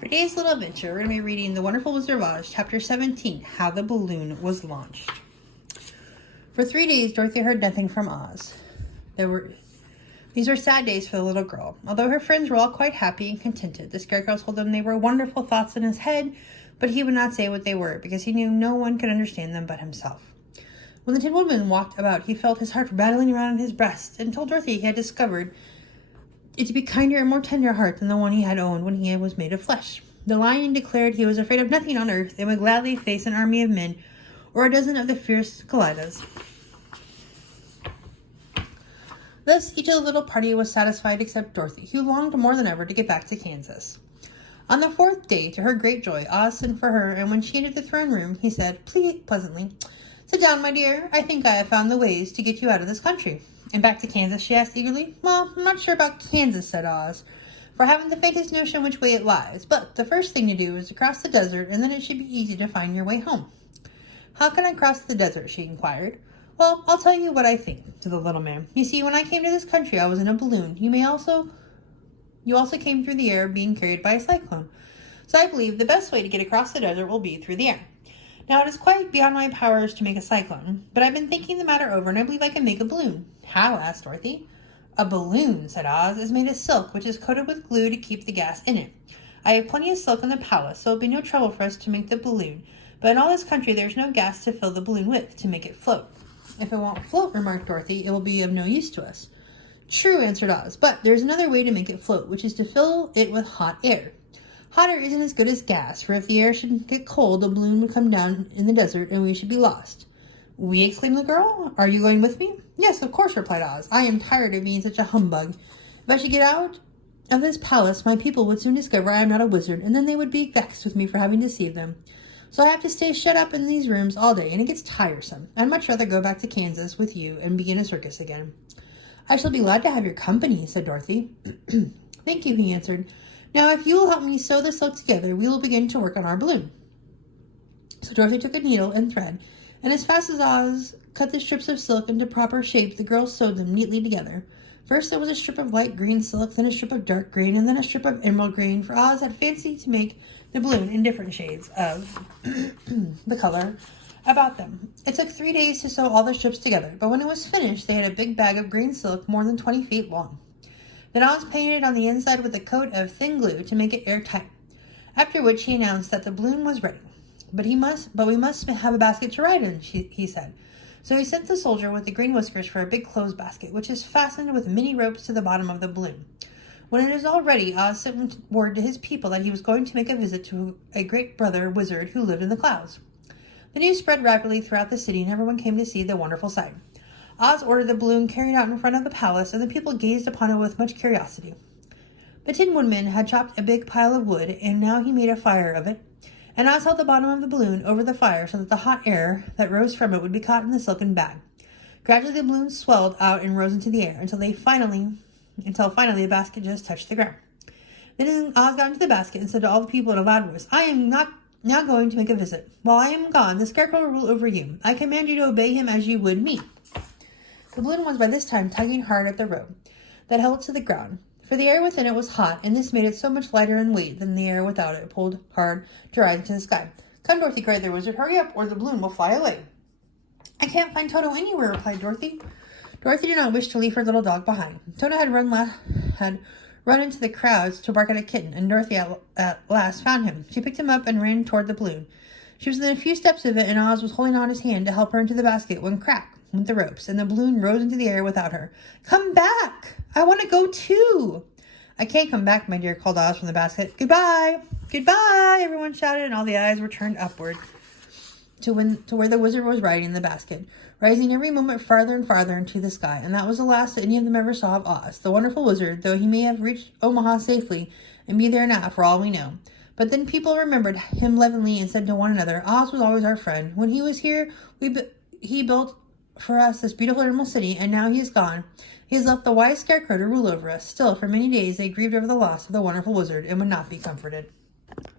For today's little adventure, we're going to be reading The Wonderful Wizard of Oz, Chapter 17, How the Balloon Was Launched. For 3 days, Dorothy heard nothing from Oz. These were sad days for the little girl. Although her friends were all quite happy and contented, the Scarecrow told them they were wonderful thoughts in his head, but he would not say what they were, because he knew no one could understand them but himself. When the Tin Woodman walked about, he felt his heart rattling around in his breast, and told Dorothy he had discovered it to be kinder and more tender heart than the one he had owned when he was made of flesh. The Lion declared he was afraid of nothing on earth and would gladly face an army of men or a dozen of the fierce Kallidas. Thus, each of the little party was satisfied except Dorothy, who longed more than ever to get back to Kansas. On the fourth day, to her great joy, Oz sent for her, and when she entered the throne room, he said, pleasantly, "Sit down, my dear. I think I have found the ways to get you out of this country." "And back to Kansas?" she asked eagerly. "Well, I'm not sure about Kansas," said Oz, "for I haven't the faintest notion which way it lies. But the first thing to do is to cross the desert, and then it should be easy to find your way home." "How can I cross the desert?" she inquired. "Well, I'll tell you what I think," said the little man. "You see, when I came to this country, I was in a balloon. You also came through the air being carried by a cyclone. So I believe the best way to get across the desert will be through the air. Now, it is quite beyond my powers to make a cyclone, but I've been thinking the matter over, and I believe I can make a balloon." "How?" asked Dorothy. "A balloon," said Oz, "is made of silk, which is coated with glue to keep the gas in it. I have plenty of silk in the palace, so it'll be no trouble for us to make the balloon. But in all this country, there's no gas to fill the balloon with, to make it float." "If it won't float," remarked Dorothy, "it will be of no use to us." "True," answered Oz, "but there's another way to make it float, which is to fill it with hot air. Hot air isn't as good as gas, for if the air should get cold, the balloon would come down in the desert, and we should be lost." "We?" exclaimed the girl. "Are you going with me?" "Yes, of course," replied Oz. "I am tired of being such a humbug. If I should get out of this palace, my people would soon discover I am not a wizard, and then they would be vexed with me for having deceived them. So I have to stay shut up in these rooms all day, and it gets tiresome. I'd much rather go back to Kansas with you and begin a circus again." "I shall be glad to have your company," said Dorothy. "Thank you," he answered. "Now, if you will help me sew the silk together, we will begin to work on our balloon." So Dorothy took a needle and thread, and as fast as Oz cut the strips of silk into proper shape, the girls sewed them neatly together. First there was a strip of light green silk, then a strip of dark green, and then a strip of emerald green, for Oz had fancied to make the balloon in different shades of the color about them. It took 3 days to sew all the strips together, but when it was finished, they had a big bag of green silk more than 20 feet long. Then Oz painted it on the inside with a coat of thin glue to make it airtight, after which he announced that the balloon was ready. But we must have a basket to ride in," he said. So he sent the soldier with the green whiskers for a big clothes basket, which is fastened with many ropes to the bottom of the balloon. When it is all ready, Oz sent word to his people that he was going to make a visit to a great brother wizard who lived in the clouds. The news spread rapidly throughout the city, and everyone came to see the wonderful sight. Oz ordered the balloon carried out in front of the palace, and the people gazed upon it with much curiosity. The Tin Woodman had chopped a big pile of wood, and now he made a fire of it, and Oz held the bottom of the balloon over the fire so that the hot air that rose from it would be caught in the silken bag. Gradually the balloon swelled out and rose into the air until finally the basket just touched the ground. Then Oz got into the basket and said to all the people in a loud voice, "I am not now going to make a visit. While I am gone, the Scarecrow will rule over you. I command you to obey him as you would me." The balloon was by this time tugging hard at the rope that held it to the ground, for the air within it was hot, and this made it so much lighter in weight than the air without it pulled hard to rise into the sky. "Come, Dorothy," cried the wizard. "Hurry up, or the balloon will fly away." "I can't find Toto anywhere," replied Dorothy. Dorothy did not wish to leave her little dog behind. Toto had run into the crowds to bark at a kitten, and Dorothy at last found him. She picked him up and ran toward the balloon. She was within a few steps of it, and Oz was holding out his hand to help her into the basket when crack went the ropes, and the balloon rose into the air without her. "Come back! I want to go too!" "I can't come back, my dear," called Oz from the basket. "Goodbye! Goodbye!" everyone shouted, and all the eyes were turned upward to where the wizard was riding the basket, rising every moment farther and farther into the sky. And that was the last that any of them ever saw of Oz, the wonderful wizard, though he may have reached Omaha safely and be there now for all we know. But then people remembered him lovingly and said to one another, "Oz was always our friend. When he was here, he built for us this beautiful Emerald City, and now he is gone. He has left the wise Scarecrow to rule over us." Still, for many days they grieved over the loss of the wonderful wizard and would not be comforted.